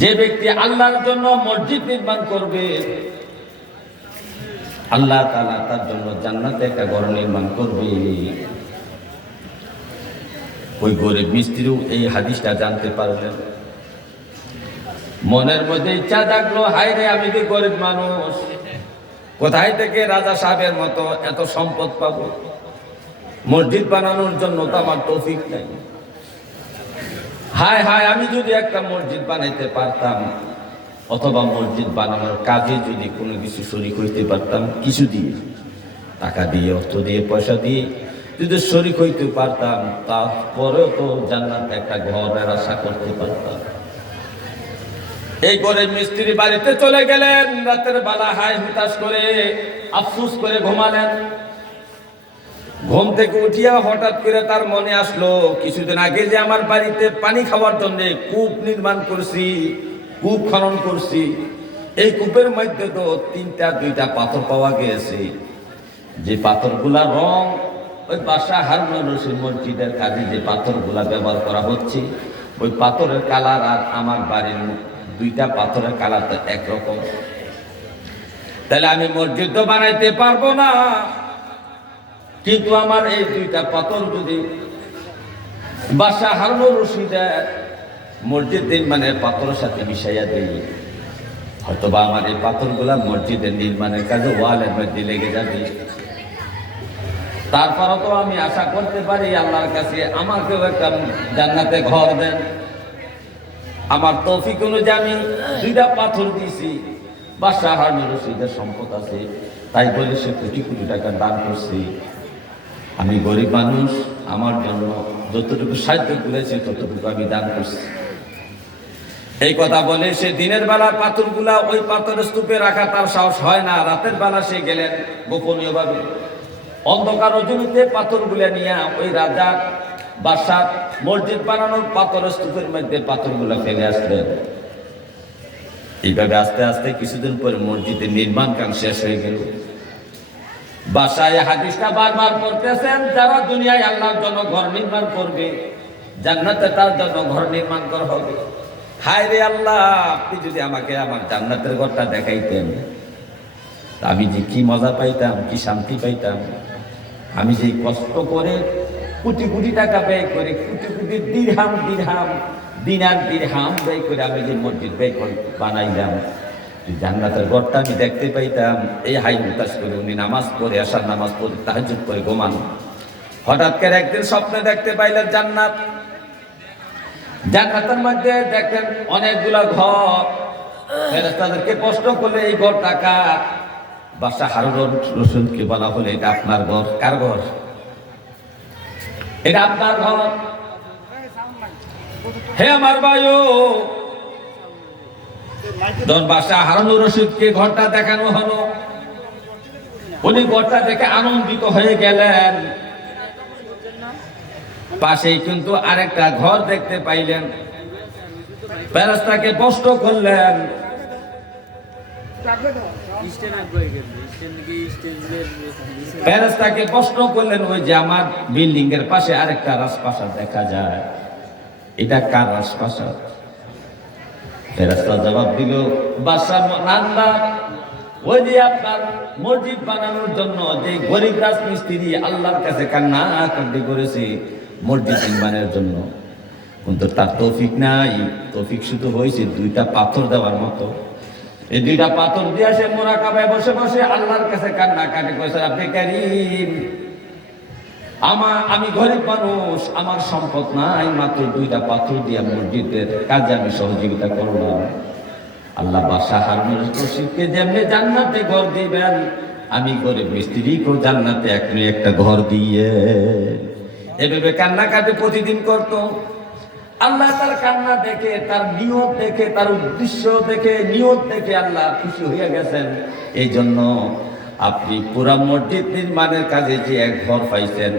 যে ব্যক্তি আল্লাহর জন্য মসজিদ নির্মাণ করবে, আল্লাহ তাআলা তার জন্য জান্নাতে একটা ঘর নির্মাণ করবে। ওই গরিব মিস্ত্রিও এই হাদিসটা জানতে পারলেন মনের মধ্যে ইচ্ছা থাকল হাই রে আমি কি গরিব মানুষ? কোথায় থেকে রাজা সাহেবের মতো এত সম্পদ পাবো? মসজিদ বানানোর জন্য তো আমার তৌফিক নেই। হায় হায়, আমি যদি একটা মসজিদ বানাইতে পারতাম, অথবা মসজিদ বানানোর কাজে যদি কোনো কিছু শরিক হইতে পারতাম, কিছু দিয়ে, টাকা দিয়ে, অর্থ দিয়ে, পয়সা দিয়ে যদি শরিক হইতে পারতাম, তারপরেও তো জান্নাত একটা ঘরের আশা করতে পারতাম। এই করে মিস্ত্রি বাড়িতে চলে গেলেন, রাতের বেলা হাই হুতাশ করে, আফসুস করে ঘুমালেন। ঘুম থেকে উঠিয়া হঠাৎ করে তার মনে আসলো, কিছুদিন আগে যে আমার বাড়িতে পানি খাওয়ার জন্য কূপ নির্মাণ করছি, কূপ খনন করছি, এই কূপের মধ্যে তো তিনটা, দুইটা পাথর পাওয়া গিয়েছে যে পাথরগুলা রং, ওই বাসা হারুন রশিদ মসজিদের কাজে যে পাথরগুলা ব্যবহার করা হচ্ছে, ওই পাথরের কালার আর আমার বাড়ির দুইটা পাথরের কালার তো একরকম। তাহলে আমি মসজিদ তো বানাইতে পারব না। কিন্তু আমার এই দুইটা পাথর যদি বাসা হারুন রশিদের মসজিদ নির্মাণের পাথরের সাথে মিশাইয়া দিই, হয়তোবা আমার এই পাথরগুলা মসজিদের নির্মাণের কাজে ওয়ালের মধ্যে লেগে যাবে। তারপরও তো আমি আশা করতে পারি আল্লাহর কাছে আমাকেও একটা জান্নাতে ঘর দেন। আমার তৌফিক অনুযায়ী আমি দুইটা পাথর দিয়েছি, বাসা হারুন রশিদের সম্পদ আছে, তাই বলে সে কোটি কোটি টাকা দান করছি। আমি গরিব মানুষ, আমার জন্য যতটুকু সাহায্য করেছে, ততটুকু আমি দান করছি। এই কথা বলে সে দিনের বেলা পাথরগুলা ওই পাথরের স্তূপে রাখা তার সাহস হয় না। রাতের বেলা সে গেলেন গোপনীয় ভাবে অন্ধকার রজনীতে পাথরগুলা নিয়ে ওই রাজা বাসার মসজিদ বানানোর পাথরের স্তূপের মধ্যে পাথরগুলা ফেলে আসলেন। এইভাবে আস্তে আস্তে কিছুদিন পরে মসজিদের নির্মাণ কাজ শেষ হয়ে গেল। বাসায় হাদিসটা বারবার করতেছেন যারা দুনিয়ায় আল্লাহর জন্য ঘর নির্মাণ করবে, জান্নাতে তার জন্য ঘর নির্মাণ করা হবে। হায় রে আল্লাহ, আপনি যদি আমাকে আমার জান্নাতের ঘরটা দেখাইতেন আমি যে কি মজা পাইতাম, কি শান্তি পাইতাম। আমি যে কষ্ট করে কোটি কোটি টাকা ব্যয় করে, কোটি কোটি দিরহাম দিরহাম, দিনার দিরহাম ব্যয় করে আমি যে মসজিদ ব্যয় বানাইলাম জান্নাতের ঘরটা আমি দেখতে পাইতাম। এই হাই মুতাস করে উনি নামাজ পড়ে, আসার নামাজ পড়ে তাহাজুদ করে ঘুমান। হঠাৎ করে একদিন স্বপ্নে দেখতে পাইলেন জান্নাত। জান্নাতের মধ্যে দেখেন অনেকগুলা ঘর। ফেরেস্তাদেরকে প্রশ্ন করলে, এই ঘর টাকা বাসা হারুন রসুনকে বলা হলে, এটা আপনার ঘর। কার ঘর? এটা আপনার ঘর। হে আমার বায়ু ঘরটা দেখানো হলো। উনি ঘরটা দেখে আনন্দিত হয়ে গেলেন। পাশেই কিন্তু আরেকটা ঘর দেখতে পাইলেন। প্যারাস্তাকে করলেন প্যারাস্তাকে করলেন, ওই যে আমার বিল্ডিং এর পাশে আরেকটা রাজপ্রাসাদ দেখা যায়। এটা কার রাজপ্রাসাদ? ফেরাস্তা জবাব দিল বাসা নান্দা ওই যে আপনার মসজিদ বানানোর জন্য যে গরিব রাজমিস্ত্রি আল্লাহর কাছে কান্না কান্দি করেছে, মসজিদ নির্মাণের জন্য। কিন্তু তার তৌফিক নাই। তৌফিক শুধু হয়েছে দুইটা পাথর দেওয়ার মতো। এই দুইটা পাথর দিয়ে সে মোরাকাবায় বসে বসে আল্লাহর কাছে কান্না কাটে করেছে আপনি কারিম আমার, আমি গরিব মানুষ, আমার সম্পদ নাই, মাত্র দুইটা পাথর দিয়ে মসজিদের কাজে আমি সহযোগিতা করলাম। আল্লাহ বাসা হারুন রশিদকে যেমনি জান্নাতে ঘর দিবেন, আমি গরিব মিস্ত্রিকেও জান্নাতে একনি একটা ঘর দিয়ে। এভাবে কান্নাকাটি প্রতিদিন করতো। আল্লাহ তার কান্না দেখে, তার নিয়ত দেখে, তার উদ্দেশ্য দেখে, নিয়ত দেখে আল্লাহ খুশি হয়ে গেছেন। এই জন্য আপনি পুরা মসজিদ নির্মাণের কাজে যে এক ঘর পাইছেন,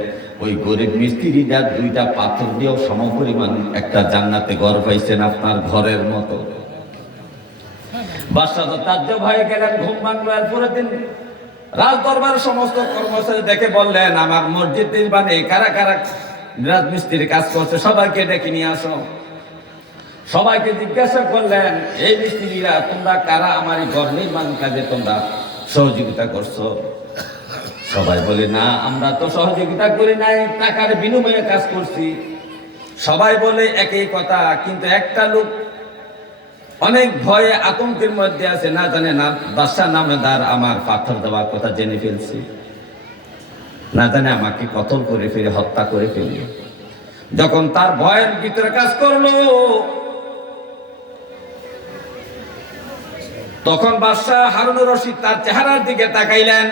ওই গরিব মিস্ত্রিটা দুইটা পাথর দিয়েও সমপরিমাণ একটা জান্নাতে ঘর পাইছেন আপনার ঘরের মতো। বাদশাহ তো তাজ্জব হয়ে গেলেন ঘুম ভাঙলো এর পরের দিন রাজ দরবারের সমস্ত কর্মচারী দেখে বললেন, আমার মসজিদ নির্মাণে কারা কারা রাজমিস্ত্রির কাজ করছে, সবাইকে ডেকে নিয়ে আসো। সবাইকে জিজ্ঞাসা করলেন, এই মিস্ত্রিরা, তোমরা কারা? আমার ঘর নির্মাণ কাজে তোমরা সহযোগিতা করছ? সবাই বলে, না, আমরা তো সহযোগিতা করি নাই, টাকার বিনিময়ে কাজ করছি। সবাই বলে, একই কথা। কিন্তু একটা লোক অনেক ভয়ে আতঙ্কের মধ্যে আছে, না জানে না, বাদশাহ নামেদার আমার পাথর দেওয়ার কথা জেনে ফেলছি। না জানে আমাকে কতল করে ফেলে, হত্যা করে ফেলি। যখন তার ভয়ের ভিতরে কাজ করল তখন বাদশাহ হারুনুর রশিদ তার চেহারার দিকে তাকাইলেন।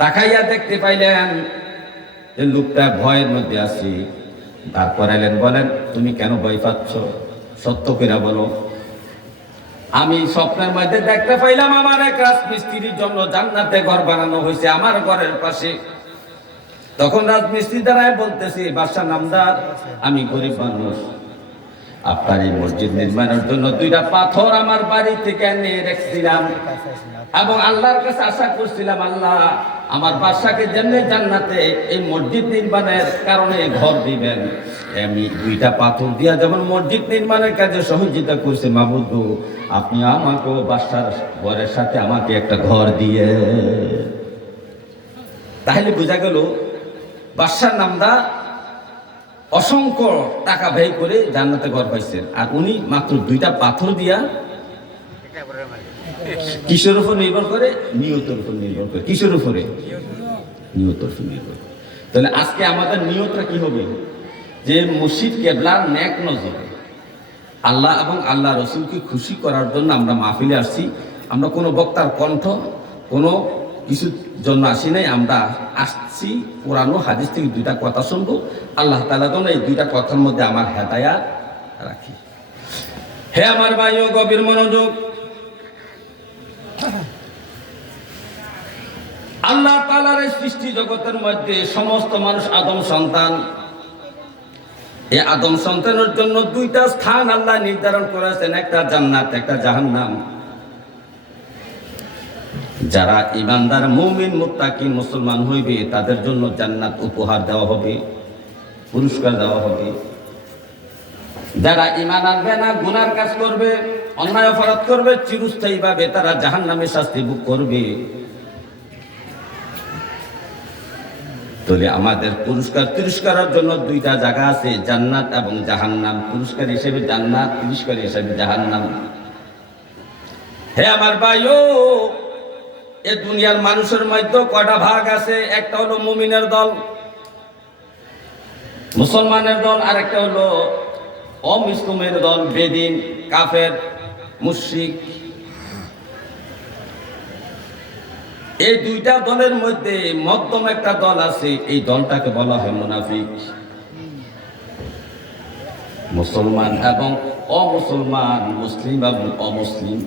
তাকাইয়া দেখতে পাইলেন যে লোকটা ভয়ের মধ্যে আছি। তারপর এলেন, বলেন, তুমি কেন ভয় পাচ্ছ? সত্য করে বলো। আমি স্বপ্নের মধ্যে দেখতে পাইলাম, আমার এক রাজমিস্ত্রির জন্য জান্নাতে ঘর বানানো হয়েছে আমার ঘরের পাশে। তখন রাজমিস্ত্রি দ্বারাই বলতেছি, বাদশাহ নামদার, আমি গরিব মানুষ। আপনার এই মসজিদ নির্মাণের জন্য দুইটা পাথর আমার বাড়ি থেকে নিয়ে রেখেছিলাম। এবং আল্লাহর কাছে আশা করছিলাম, আল্লাহ, আমার বাসাকে যেমনি জান্নাতে এই মসজিদ নির্মাণের কারণে ঘর দিবেন আমি দুইটা পাথর দিয়া যেমন মসজিদ নির্মাণের কাজে সহযোগিতা করছে মাহবুদ আপনি আমাকে বাসার ঘরের সাথে আমাকে একটা ঘর দিয়ে। তাহলে বোঝা গেল বাদশার নামদা অসংখ্য টাকা ব্যয় করে জান্নাতে ঘর পাইছেন। আর উনি মাত্র দুইটা পাথর দিয়া কিসের উপর নির্ভর করে? নিয়তের উপর নির্ভর করে। কিসের উপরে? নিয়তের উপর নির্ভর তাহলে আজকে আমাদের নিয়তটা কি হবে? যে মসজিদ কেবলার ন্যাক নজর আল্লাহ এবং আল্লাহ রসুলকে খুশি করার জন্য আমরা মাহফিলে আসছি। আমরা কোনো বক্তার কণ্ঠ, কোনো কিছুর জন্য আসি নাই। আমরা আসছি পুরানো হাদিস থেকে দুইটা কথা শুনব। আল্লাহ তালা যেন এই দুইটা কথার মধ্যে আমার হেদায়াত রাখি। হে আমার ভাই ও গভীর মনোযোগ। আল্লাহ তালার সৃষ্টি জগতের মধ্যে সমস্ত মানুষ আদম সন্তান। এই আদম সন্তানের জন্য দুইটা স্থান আল্লাহ নির্ধারণ করেছেন, একটা জান্নাত, একটা জাহান্নাম। যারা ইমানদার মুমিন, মুত্তাকি, মুসলমান হইবে, তাদের জন্য জান্নাত উপহার দেওয়া হবে। পুরস্কার দেওয়া হবে। যারা ইমান আনবে না, গুনার কাজ করবে, অন্যায় অপরাধ করবে, চিরস্থায়ী ভাবে তারা জাহান নামে শাস্তি ভোগ করবে। তাহলে আমাদের পুরস্কার তিরস্কারের জন্য দুইটা জায়গা আছে, জান্নাত এবং জাহান্নাম। পুরস্কার হিসেবে জান্নাত পুরস্কার হিসেবে জাহান্নাম। হে আমার ভাই ও এ দুনিয়ার মানুষের মধ্যে কয়টা ভাগ আছে? একটা হলো মুমিনের দল মুসলমানের দল আরেকটা হলো অমুসলিমের দল, বেদিন, কাফের, মুশরিক। এই দুইটা দলের মধ্যে মধ্যম একটা দল আছে, এই দলটাকে বলা হয় মুনাফিক। মুসলমান এবং অমুসলমান, মুসলিম এবং অমুসলিম।